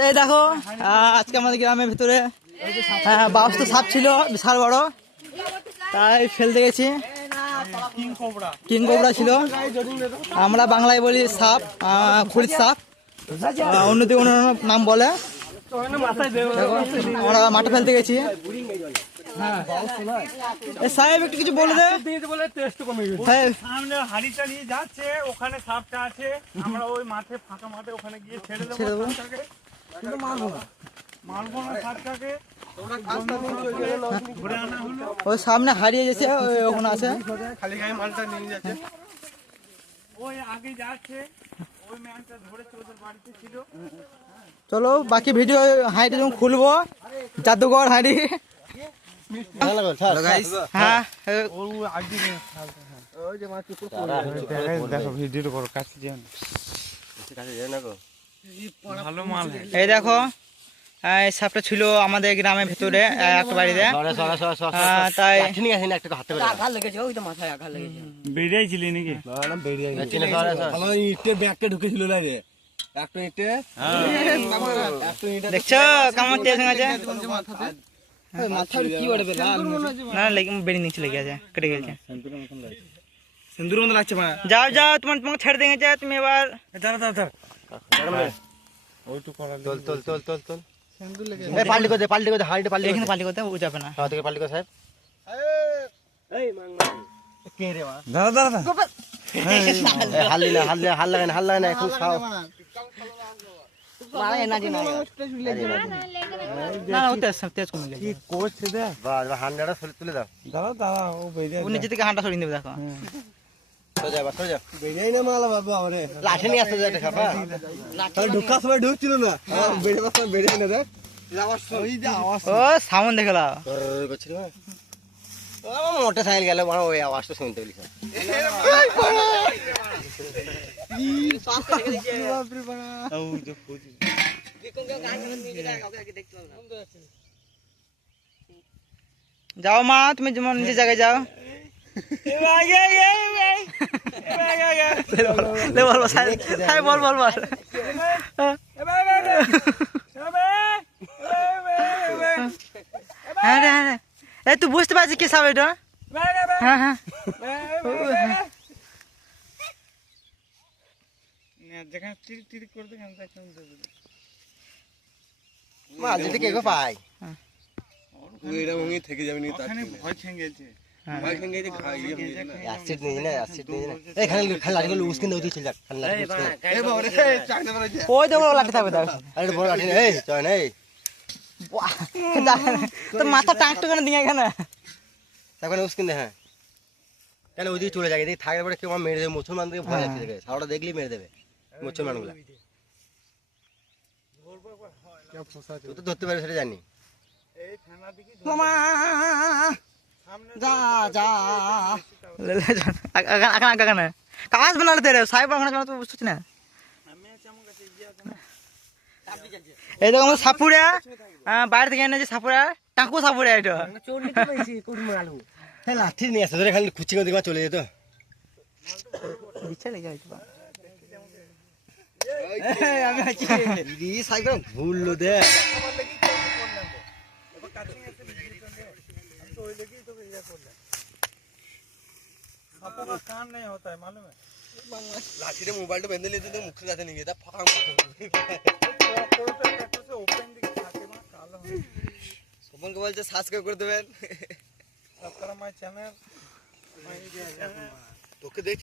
এই দেখো আজকে আমাদের গ্রামের ভিতরে বাউসটা সাপ ছিল বিশাল বড়, তাই ফেলতে গেছি। কিং কোবরা ছিল, আমরা বাংলায় বলি সাপ, খুলির সাপ, অন্যদিকে অন্য নাম বলে। আমরা মাঠে ফেলতে গেছি। সাহেব একটু কিছু বলে দে। সামনে হাড়িটা নিয়ে যাচ্ছে, ওখানে সাপটা আছে, আমরা ওই মাঠে ফাঁকা মাঠে ওখানে গিয়ে ছেড়ে দেবো। মারবো না সাপটাকে, ঘুরে আনা হলো। ওই সামনে হারিয়ে গেছে, ওখানে আছে। খালি গায়ে মালটা নিয়ে যাচ্ছে। ওই আগে যাচ্ছে, ওই ম্যানটা ধরেছে, ওদের বাড়িতে ছিল। চলো বাকি ভিডিও হাঁড়িটা যখন খুলবো, জাদুঘর হাঁড়ি। হ্যাঁ দেখো ভিডিও করো, কাছে যেও না। ভালো মাল। এই দেখো এই সাপটা ছিল আমাদের গ্রামের ভিতরে একটা বাড়িতে, তাই বেরিয়েছিলি নাকি? ইটের ব্যাগটা ঢুকেছিল না রে, একটা ইটে দেখছো কেমন টেনশন আছে না, বেরিয়ে নিচে লেগে আছে, কেটে গেছে। সিন্দুর মতো লাগছে। যাও যাও, তোমাকে ছেড়ে দিয়ে গেছে, তুমি এবার পাল্টি করে পাল্টি করে হাড়িটা পাল্টি এখানে পাল্টি করতে ও যাবে না। পাল্টি করে সাহেব। হাল লাগে না এখন খাও। তেজ কমে গেছে, হান্ডাটা তুলে দাও। ও নিচে থেকে হাঁটা সরিয়ে দেবে। দেখো লাঠি নিয়ে আসতে যায় খাবা, ঢুকার সময় ঢুকছিল না, বেরিয়ে না দেখ ও সামন দেখে লাও। মোটর সাইকেল গেল, ওই আওয়াজটা শুনতে পেলি। যাও মা, তুমি যেমন নিজের জায়গায় যাও। বল বল বল। হ্যাঁ রে হ্যাঁ, এই তুই বুঝতে পারছিস কি সাপ এটা? হ্যাঁ হ্যাঁ যেখানে টিরি করতে মাল যদি কে পাই থেকে যাবে ভয় খেয়ে গেছে। ওই দেখো লাঠি থাকবে, তোর মাথা টাকটু কেন দিয়ে এখানে হ্যাঁ কেন ওইদিকে চলে যায়, এদিকে থাকলে পরে কেউ মেরে দেবে, মুসলমানদেরকে ভয় লাগছে, সারাটা দেখলেই মেরে দেবে মুসলমান গুলা। তুই তো ধরতে পারবি সেটা জানি। কাজ বানালে তেরে সাহেব বুঝছি না। এই দেখো আমাদের সাপুরা, বাইরে থেকে এনেছে সাপুরা, টাকু সাপুরা। এটা লাঠি নিয়ে আসতে খালি খুচি করে চলে যেত। ভুললো দে काम नहीं होता है मालूम है। लाठी रे मोबाइल बेंधे लेते तो मुख जाते नहीं था फाका ओपन दिखे থাকে না কালো সুমন কে বলছে সাবস্ক্রাইব করে দেবেন, সাবস্ক্রাইব মাই চ্যানেল। তোকে দেখ